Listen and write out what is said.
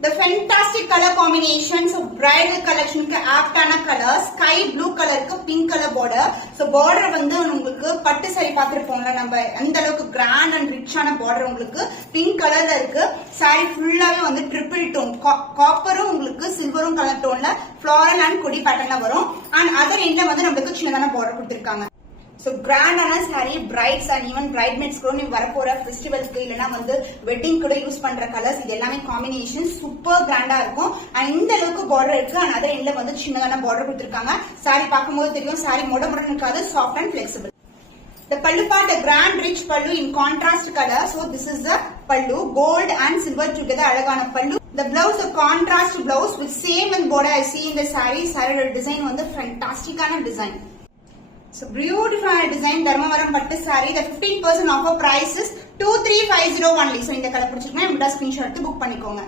The fantastic color combinations of bridal collection க்கு ஆப்டான colour sky blue கலருக்கு pink colour border. So border வந்து உங்களுக்கு பட்டு saree பாத்திருப்போம்ல நம்ம அந்த அளவுக்கு கிராண்ட் அண்ட் ரிச்சான border உங்களுக்கு பிங்க் கலர்ல இருக்கு. saree ஃபுல்லாவே வந்து ட்ரிபிள் டோன் காப்பரும் உங்களுக்கு சில்வரும் கலர் டோன்ல floral and கொடி பேட்டர்ன்ல வரும். and அதர் எண்ட்ல வந்து நமக்கு சின்னதான border கொடுத்திருக்காங்க. So grand ஆன saree brides and even bridesmaids கூட நீ வரப்போற ஃபெஸ்டிவல்ஸ்க்கு இல்லனா வந்து வெட்டிங் கூட யூஸ் பண்ற கலர்ஸ் இது எல்லாமே காம்பினேஷன் சூப்பர் கிராண்டா இருக்கும். and இந்த அளவுக்கு border இருக்கு. and அதர் எண்ட்ல வந்து சின்னதான border கொடுத்திருக்காங்க. saree பாக்கும்போது தெரியும் saree மொடமொடன்னு இருக்காது, soft and flexible. The pallu part, the grand rich pallu in contrast color. So this is the pallu, gold and silver together alagana pallu. The blouse, the contrast blouse with same and border I see in the saree. Saree design வந்து fantastic ஆன design. So beautiful design Dharmavaram pattu saree. The 15% offer price is 2350 only. So இந்த colour பிடிச்சிருக்கா இந்த screenshot எடுத்து book பண்ணிக்கோங்க.